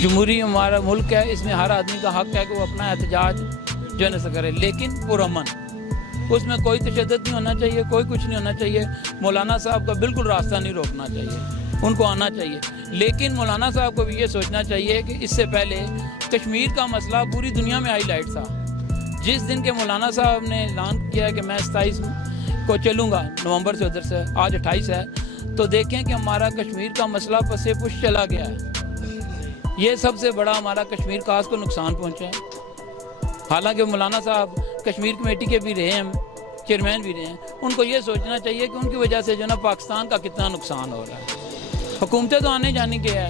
جمہوری ہمارا ملک ہے، اس میں ہر آدمی کا حق ہے کہ وہ اپنا احتجاج جو ہے کرے، لیکن پرامن، اس میں کوئی تشدد نہیں ہونا چاہیے، کوئی کچھ نہیں ہونا چاہیے۔ مولانا صاحب کا بالکل راستہ نہیں روکنا چاہیے، ان کو آنا چاہیے، لیکن مولانا صاحب کو بھی یہ سوچنا چاہیے کہ اس سے پہلے کشمیر کا مسئلہ پوری دنیا میں ہائی لائٹ تھا۔ جس دن کے مولانا صاحب نے اعلان کیا کہ میں 27 کو چلوں گا نومبر سے، ادھر سے آج 28 ہے، تو دیکھیں کہ ہمارا کشمیر کا مسئلہ پسے پش چلا گیا ہے۔ یہ سب سے بڑا ہمارا کشمیر کاس کو نقصان پہنچا ہے۔ حالانکہ مولانا صاحب کشمیر کمیٹی کے بھی رہے ہیں، چیئرمین بھی رہے ہیں، ان کو یہ سوچنا چاہیے کہ ان کی وجہ سے جو نا پاکستان کا کتنا نقصان ہو رہا ہے۔ حکومتیں تو آنے جانے کے ہے،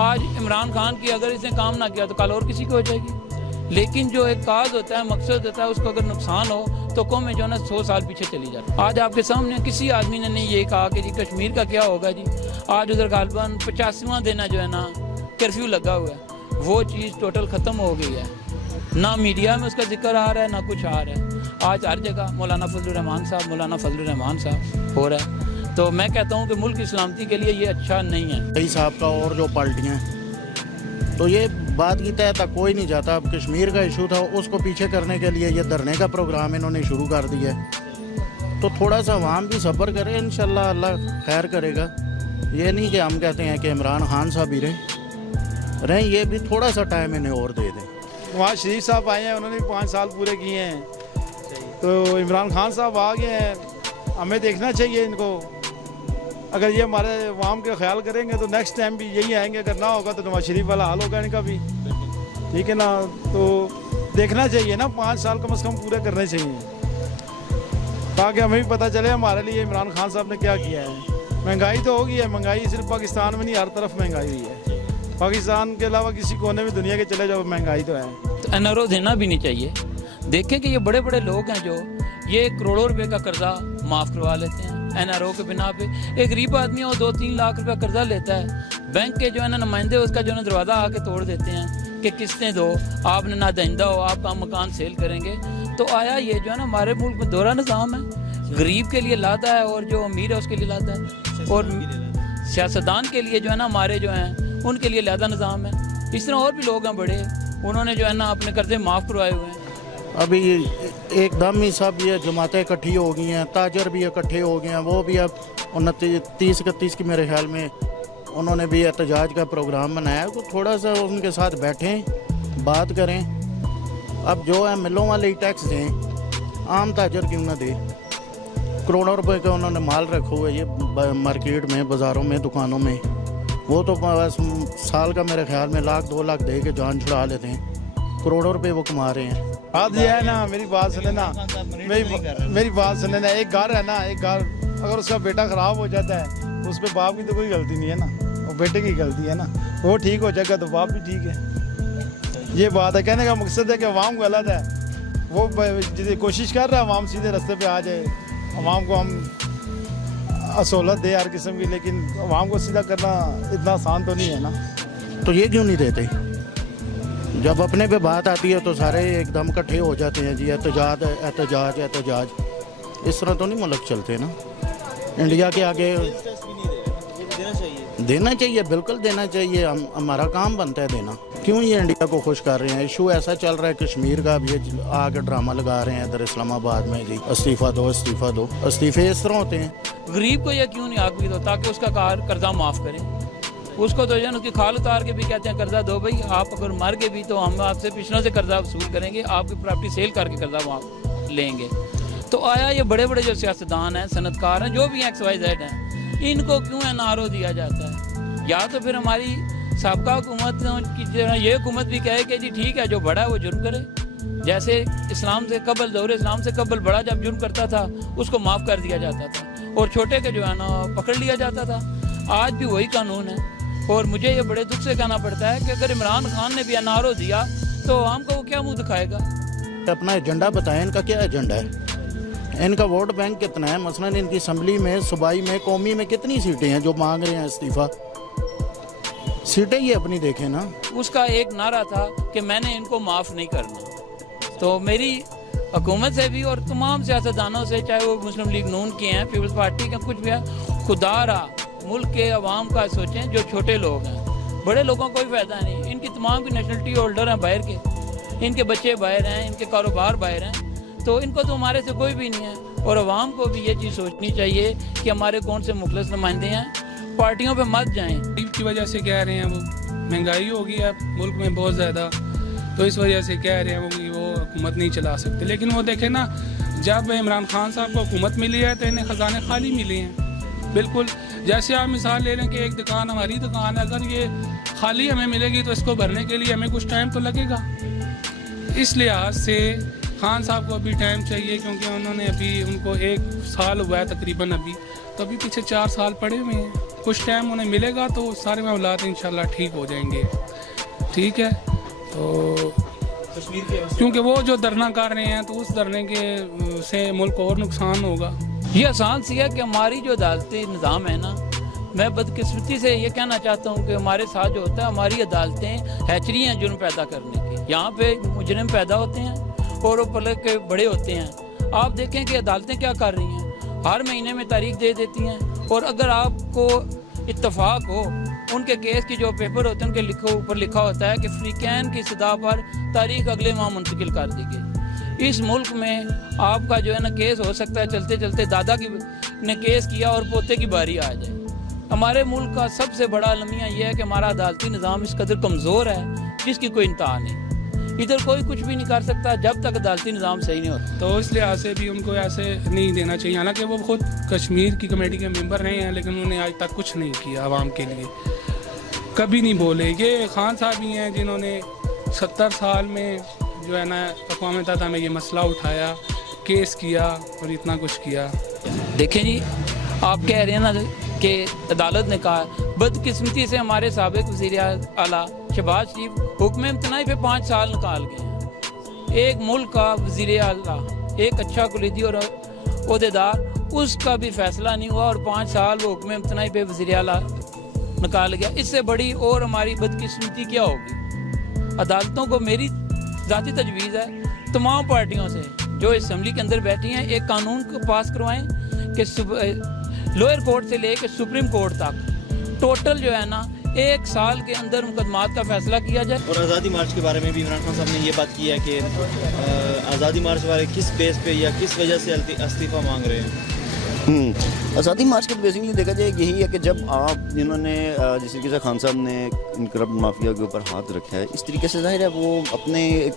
آج عمران خان کی اگر اس نے کام نہ کیا تو کل اور کسی کو ہو جائے گی، لیکن جو ایک کاز ہوتا ہے، مقصد ہوتا ہے، اس کو اگر نقصان ہو تو قوم جو ہے نا 100 سال پیچھے چلی جاتی ہے۔ آج آپ کے سامنے کسی آدمی نے نہیں یہ کہا کہ جی کشمیر کا کیا ہوگا جی۔ آج ادھر غالباً 85واں دن جو ہے نا کرفیو لگا ہوا ہے، وہ چیز ٹوٹل ختم ہو گئی ہے، نہ میڈیا میں اس کا ذکر آ رہا ہے نہ کچھ آ رہا ہے۔ آج ہر جگہ مولانا فضل الرحمان صاحب، مولانا فضل الرحمان صاحب ہو رہا ہے، تو میں کہتا ہوں کہ ملک کی سلامتی کے لیے یہ اچھا نہیں ہے۔ کئی صاحب کا اور جو پارٹیاں تو یہ بات کی تہ تک کوئی نہیں جاتا۔ اب کشمیر کا ایشو تھا، اس کو پیچھے کرنے کے لیے یہ دھرنے کا پروگرام انہوں نے شروع کر دیا ہے، تو تھوڑا سا عوام بھی صبر کرے، انشاءاللہ اللہ خیر کرے گا۔ یہ نہیں کہ ہم کہتے ہیں کہ عمران خان صاحب ہی رہیں، یہ بھی تھوڑا سا ٹائم انہیں اور دے دیں۔ وہاں شریف صاحب آئے ہیں، انہوں نے بھی 5 سال پورے کیے ہیں، تو عمران خان صاحب آ گئے ہیں، ہمیں دیکھنا چاہیے ان کو۔ اگر یہ ہمارے عوام کا خیال کریں گے تو نیکسٹ ٹائم بھی یہی آئیں گے، اگر نہ ہوگا تو نواز شریف والا حال ہوگا ان کا بھی، ٹھیک ہے نا۔ تو دیکھنا چاہیے نا، 5 سال کم از کم پورے کرنے چاہیے، تاکہ ہمیں بھی پتہ چلے ہمارے لیے عمران خان صاحب نے کیا کیا ہے۔ مہنگائی تو ہوگی ہے، مہنگائی صرف پاکستان میں نہیں، ہر طرف مہنگائی ہوئی ہے، پاکستان کے علاوہ کسی کونے میں دنیا کے چلے جاؤ مہنگائی تو ہے۔ NRO دینا بھی نہیں چاہیے۔ دیکھیں کہ یہ بڑے بڑے لوگ ہیں جو یہ کروڑوں روپے کا قرضہ معاف کروا لیتے ہیں NRO کے بنا پہ۔ ایک غریب آدمی ہے، وہ 2-3 لاکھ روپے قرضہ لیتا ہے، بینک کے جو ہے نا نمائندے اس کا جو ہے نا دروازہ آ کے توڑ دیتے ہیں کہ قسطیں دو، آپ نے نہ دہندہ ہو، آپ کا مکان سیل کریں گے۔ تو آیا یہ جو ہے نا ہمارے ملک میں دوہرا نظام ہے، غریب کے لیے لاتا ہے اور جو امیر ہے اس کے لیے لاتا ہے، اور سیاستدان کے لیے جو ہے نا ہمارے جو ہیں ان کے لیے علیحدہ نظام ہے۔ اس طرح اور بھی لوگ ہیں بڑے، انہوں نے جو ہے نا اپنے قرضے معاف کروائے ہوئے ہیں۔ ابھی ایک دم ہی سب یہ جماعتیں اکٹھی ہو گئی ہیں، تاجر بھی اکٹھے ہو گئے ہیں، وہ بھی اب 29-31 کی میرے خیال میں انہوں نے بھی احتجاج کا پروگرام بنایا ہے، تو تھوڑا سا ان کے ساتھ بیٹھیں، بات کریں۔ اب جو ہے ملوں والے ہی ٹیکس دیں، عام تاجر کیوں نہ دے؟ کروڑوں روپے کا انہوں نے مال رکھا ہوا ہے یہ مارکیٹ میں، بازاروں میں، دکانوں میں، وہ تو بس سال کا میرے خیال میں 1-2 لاکھ دے کے جان چھڑا لیتے ہیں، کروڑوں روپے وہ کما رہے ہیں۔ بات یہ ہے نا، میری بات سنیں نا، میری بات سنیں نا، ایک گھر ہے نا، ایک گھر اگر اس کا بیٹا خراب ہو جاتا ہے تو اس پہ باپ کی تو کوئی غلطی نہیں ہے نا، وہ بیٹے کی غلطی ہے نا، وہ ٹھیک ہو جائے گا تو باپ بھی ٹھیک ہے۔ یہ بات ہے، کہنے کا مقصد ہے کہ عوام غلط ہے، وہ کوشش کر رہا ہے عوام سیدھے راستے پہ آ جائے، عوام کو ہم سہولت دے ہر قسم کی، لیکن عوام کو سیدھا کرنا اتنا آسان تو نہیں ہے نا۔ تو یہ کیوں نہیں دیتے؟ جب اپنے پہ بات آتی ہے تو سارے ایک دم اکٹھے ہو جاتے ہیں، جی احتجاج احتجاج احتجاج۔ اس طرح تو نہیں ملک چلتے نا۔ انڈیا کے آگے دینا چاہیے، بالکل دینا چاہیے، ہمارا کام بنتا ہے دینا۔ کیوں یہ انڈیا کو خوش کر رہے ہیں؟ ایشو ایسا چل رہا ہے کشمیر کا، اب یہ آ کے ڈرامہ لگا رہے ہیں ادھر اسلام آباد میں، جی استعفیٰ دو استعفیٰ دو۔ استعفے اس طرح ہوتے ہیں۔ غریب کو یہ کیوں نہیں حق بھی دو تاکہ اس کا قرضہ معاف کریں؟ اس کو تو جو ہے نا اس کی کھال اتار کے بھی کہتے ہیں قرضہ دو بھائی، آپ اگر مر کے بھی تو ہم آپ سے پچھلوں سے قرضہ وصول کریں گے، آپ کی پراپرٹی سیل کر کے قرضہ معاف لیں گے۔ تو آیا یہ بڑے بڑے جو سیاستدان ہیں، صنعت کار ہیں، جو بھی XYZ ہیں، ان کو کیوں NRO دیا جاتا ہے؟ یا تو پھر ہماری سابقہ حکومت کی یہ حکومت بھی کہے کہ جی ٹھیک ہے، جو بڑا ہے وہ جرم کرے، جیسے اسلام سے قبل، دور اسلام سے قبل بڑا جب جرم کرتا تھا اس کو معاف کر دیا جاتا تھا، اور چھوٹے کے جو ہے نا پکڑ لیا جاتا تھا۔ آج بھی وہی قانون ہے، اور مجھے یہ بڑے دکھ سے کہنا پڑتا ہے کہ اگر عمران خان نے بھی NRO دیا تو عوام کو وہ کیا منہ دکھائے گا؟ اپنا ایجنڈا بتائیں، ان کا کیا ایجنڈا ہے؟ ان کا ووٹ بینک کتنا ہے؟ مثلا ان کی اسمبلی میں، صوبائی میں، قومی میں کتنی سیٹیں ہیں جو مانگ رہے ہیں استعفیٰ؟ سیٹیں یہ اپنی دیکھیں نا۔ اس کا ایک نعرہ تھا کہ میں نے ان کو معاف نہیں کرنا۔ تو میری حکومت سے بھی اور تمام سیاستدانوں سے، چاہے وہ مسلم لیگ نون کے ہیں، پیپلز پارٹی کے، کچھ بھی ہے، خدا را ملک کے عوام کا سوچیں، جو چھوٹے لوگ ہیں، بڑے لوگوں کو کوئی فائدہ نہیں. ان کی تمام کی نیشنلٹی ہولڈر ہیں باہر کے, ان کے بچے باہر ہیں, ان کے کاروبار باہر ہیں, تو ان کو تو ہمارے سے کوئی بھی نہیں ہے. اور عوام کو بھی یہ چیز سوچنی چاہیے کہ ہمارے کون سے مخلص نمائندے ہیں, پارٹیوں پہ مت جائیں. کی وجہ سے کہہ رہے ہیں وہ مہنگائی ہو گئی ہے ملک میں بہت زیادہ, تو اس وجہ سے کہہ رہے ہیں وہ حکومت نہیں چلا سکتے. لیکن وہ دیکھیں نا, جب عمران خان صاحب کو حکومت ملی ہے تو انہیں خزانے خالی ملے ہیں. بالکل جیسے آپ مثال لے لیں کہ ایک دکان ہماری دکان ہے, اگر یہ خالی ہمیں ملے گی تو اس کو بھرنے کے لیے ہمیں کچھ ٹائم تو لگے گا. اس لحاظ سے خان صاحب کو ابھی ٹائم چاہیے, کیونکہ انہوں نے ابھی ان کو 1 سال ہوا ہے تقریباً, تو ابھی پیچھے 4 سال پڑے ہوئے ہیں. کچھ ٹائم انہیں ملے گا تو سارے معاملات انشاءاللہ ٹھیک ہو جائیں گے. ٹھیک ہے, تو کیونکہ وہ جو دھرنا کر رہے ہیں تو اس دھرنے کے سے ملک کو اور نقصان ہوگا. یہ آسان سی ہے کہ ہماری جو عدالتی نظام ہے نا, میں بدقسمتی سے یہ کہنا چاہتا ہوں کہ ہمارے ساتھ جو ہوتا ہے, ہماری عدالتیں ہیچری ہیں جرم پیدا کرنے کی. یہاں پہ مجرم پیدا ہوتے ہیں اور اوپر کے بڑے ہوتے ہیں. آپ دیکھیں کہ عدالتیں کیا کر رہی ہیں, ہر مہینے میں تاریخ دے دیتی ہیں, اور اگر آپ کو اتفاق ہو ان کے کیس کی جو پیپر ہوتے ہیں ان کے اوپر لکھا ہوتا ہے کہ فریقین کی صدا پر تاریخ اگلے ماہ منتقل کر دی گئی. اس ملک میں آپ کا جو ہے نا کیس ہو سکتا ہے چلتے چلتے دادا کی نے کیس کیا اور پوتے کی باری آ جائے. ہمارے ملک کا سب سے بڑا المیہ یہ ہے کہ ہمارا عدالتی نظام اس قدر کمزور ہے جس کی کوئی انتہا نہیں. ادھر کوئی کچھ بھی نہیں کر سکتا جب تک عدالتی نظام صحیح نہیں ہوتا. تو اس لحاظ سے بھی ان کو ایسے نہیں دینا چاہیے. حالانکہ وہ خود کشمیر کی کمیٹی کے ممبر رہے ہیں, لیکن انہوں نے آج تک کچھ نہیں کیا عوام کے لیے, کبھی نہیں بولے. یہ خان صاحب ہی ہیں جنہوں نے 70 سال میں جو ہے نا اقوام متحدہ میں یہ مسئلہ اٹھایا, کیس کیا اور اتنا کچھ کیا. دیکھیں جی, آپ کہہ رہے ہیں نا کہ عدالت نے کہا, بدقسمتی سے ہمارے سابق وزیر اعلیٰ شہباز شریف حکم امتناعی پہ 5 سال نکال گئے ہیں. ایک ملک کا وزیر اعلیٰ, ایک اچھا کلیدی اور عہدیدار, اس کا بھی فیصلہ نہیں ہوا اور 5 سال وہ حکم امتناعی پہ وزیر اعلیٰ نکال گیا. اس سے بڑی اور ہماری بدقسمتی کیا ہوگی. عدالتوں کو میری ذاتی تجویز ہے تمام پارٹیوں سے جو اسمبلی کے اندر بیٹھی ہیں, ایک قانون کو پاس کروائیں کہ لوئر کورٹ سے لے کے سپریم کورٹ تک ٹوٹل جو ہے نا 1 سال کے اندر مقدمات کا فیصلہ کیا جائے. اور آزادی مارچ کے بارے میں بھی عمران خان صاحب نے یہ بات کی ہے کہ آزادی مارچ والے کس بیس پہ یا کس وجہ سے استعفیٰ مانگ رہے ہیں. آزادی مارچ کا بیسکلی دیکھا جائے یہی ہے کہ جب آپ جنہوں نے جس طریقے سے خان صاحب نے کرپٹ مافیا کے اوپر ہاتھ رکھا ہے, اس طریقے سے ظاہر ہے وہ اپنے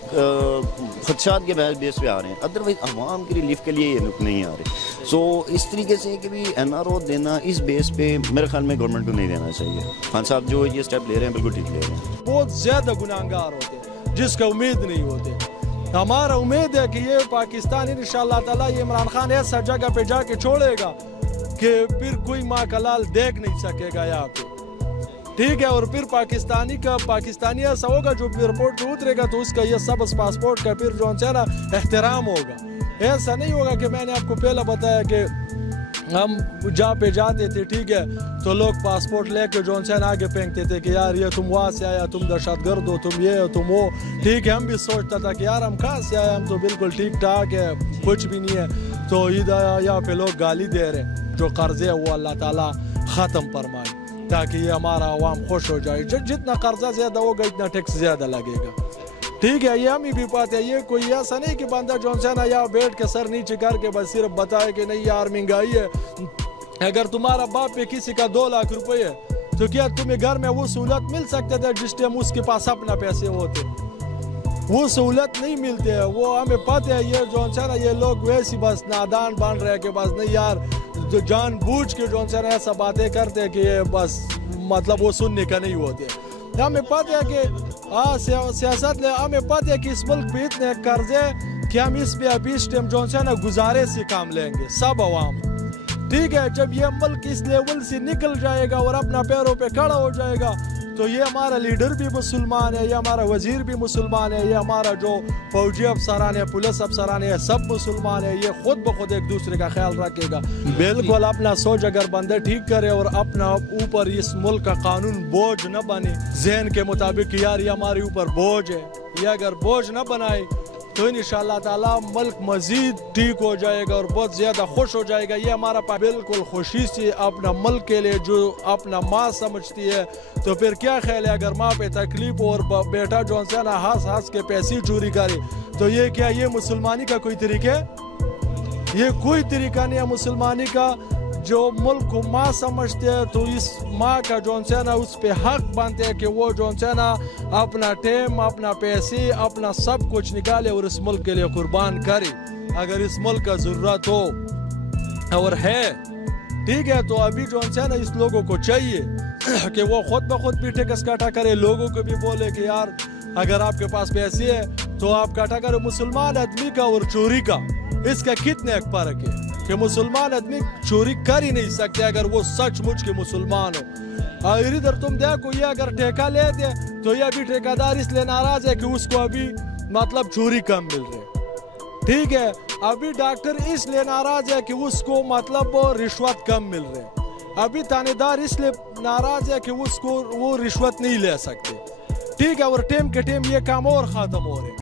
خدشات کے بیس پہ آ رہے ہیں, ادروائز عوام کی ریلیف کے لیے یہ لوگ نہیں آ رہے. سو اس طریقے سے کہ بھی NRO دینا اس بیس پہ میرے خیال میں گورنمنٹ کو نہیں دینا چاہیے. خان صاحب جو یہ اسٹیپ لے رہے ہیں بالکل ٹھیک لے رہے ہیں. بہت زیادہ گناہگار ہوتے ہیں جس کا امید نہیں ہوتے. ہمارا امید ہے کہ یہ پاکستان انشاءاللہ تعالیٰ یہ عمران خان ایسا جگہ پہ جا کے چھوڑے گا کہ پھر کوئی ماں کا لال دیکھ نہیں سکے گا یہاں پہ. ٹھیک ہے, اور پھر پاکستانی ایسا ہوگا جو ایئرپورٹ پہ اترے گا تو اس کا یہ سبز پاسپورٹ کا پھر جو ہے نا احترام ہوگا. ایسا نہیں ہوگا کہ میں نے آپ کو پہلے بتایا کہ ہم جہاں پہ جاتے تھے, ٹھیک ہے, تو لوگ پاسپورٹ لے کے جون سین آگے پھینکتے تھے کہ یار یہ تم وہاں سے آیا, تم دہشت گرد ہو, تم یہ ہو, تم وہ. ٹھیک ہے, ہم بھی سوچتا تھا کہ یار ہم کہاں سے آئے, ہم تو بالکل ٹھیک ٹھاک ہے, کچھ بھی نہیں ہے. تو ادھر یہاں پہ لوگ گالی دے رہے, جو قرضے ہے وہ اللہ تعالیٰ ختم فرمائے تاکہ یہ ہمارا عوام خوش ہو جائے. جتنا قرضہ زیادہ ہوگا اتنا ٹیکس زیادہ لگے گا. ٹھیک ہے, یہ ہم ہی بھی پاتے ہیں. یہ کوئی ایسا نہیں کہ بندہ جون سے نا یا بیٹھ کے سر نیچے کر کے بس صرف بتائے کہ نہیں یار مہنگائی ہے. اگر تمہارا باپ پہ کسی کا 2 لاکھ روپے ہے تو کیا تمہیں گھر میں وہ سہولت مل سکتے تھے جس ٹائم اس کے پاس اپنا پیسے ہوتے؟ وہ سہولت نہیں ملتے ہیں. وہ ہمیں پتہ ہے یہ جون سے نا یہ لوگ ویسی بس نادان بن رہے کہ بس نہیں یار, جو جان بوجھ کے جون سے نا ایسا باتیں کرتے کہ یہ بس مطلب وہ سننے کا نہیں ہوتے. ہمیں پتہ ہے کہ سیاست لے, ہمیں پتہ ہے کہ اس ملک پہ اتنے قرضے کہ ہم اس پہ ابھی اس ٹائم جون سے نا گزارے سے کام لیں گے سب عوام. ٹھیک ہے, جب یہ ملک اس لیول سے نکل جائے گا اور اپنا پیروں پہ کھڑا ہو جائے گا تو یہ ہمارا لیڈر بھی مسلمان ہے, یہ ہمارا وزیر بھی مسلمان ہے, یہ ہمارا جو فوجی افسران ہے, پولیس افسران ہے, سب مسلمان ہے. یہ خود بخود ایک دوسرے کا خیال رکھے گا. بالکل اپنا سوچ اگر بندے ٹھیک کرے اور اپنا اوپر اس ملک کا قانون بوجھ نہ بنے ذہن کے مطابق یار یہ ہمارے اوپر بوجھ ہے, یہ اگر بوجھ نہ بنائے تو انشاءاللہ تعالیٰ ملک مزید ٹھیک ہو جائے گا اور بہت زیادہ خوش ہو جائے گا. یہ ہمارا بالکل خوشی سے اپنا ملک کے لیے جو اپنا ماں سمجھتی ہے, تو پھر کیا خیال ہے اگر ماں پہ تکلیف ہو اور بیٹا جو ہے نا ہنس کے پیسے چوری کرے, تو یہ کیا یہ مسلمانی کا کوئی طریقہ ہے؟ یہ کوئی طریقہ نہیں ہے مسلمانی کا. جو ملک کو ماں سمجھتے ہیں تو اس ماں کا جو ہے نا اس پہ حق بنتے ہیں کہ وہ جو ہے نا اپنا ٹائم, اپنا پیسے, اپنا سب کچھ نکالے اور اس ملک کے لیے قربان کرے اگر اس ملک کا ضرورت ہو اور ہے. ٹھیک ہے, تو ابھی جو ہے نا اس لوگوں کو چاہیے کہ وہ خود بخود بھی ٹیکس کاٹا کرے, لوگوں کو بھی بولے کہ یار اگر آپ کے پاس پیسے ہے تو آپ کاٹا کرے. مسلمان آدمی کا اور چوری کا اس کا کتنے ایک فرق ہے کہ مسلمان آدمی چوری کر ہی نہیں سکتے اگر وہ سچ مچ کے مسلمان ہو. اور ادھر تم دیکھو یہ اگر ٹھیکہ لے دے تو یہ ابھی ٹھیکیدار اس لیے ناراض ہے کہ اس کو ابھی مطلب چوری کم مل رہے. ٹھیک ہے, ابھی ڈاکٹر اس لیے ناراض ہے کہ اس کو مطلب رشوت کم مل رہے. ابھی تانے دار اس لیے ناراض ہے کہ اس کو وہ رشوت نہیں لے سکتے. ٹھیک ہے, اور ٹیم کے ٹیم یہ کام اور ختم ہو رہے.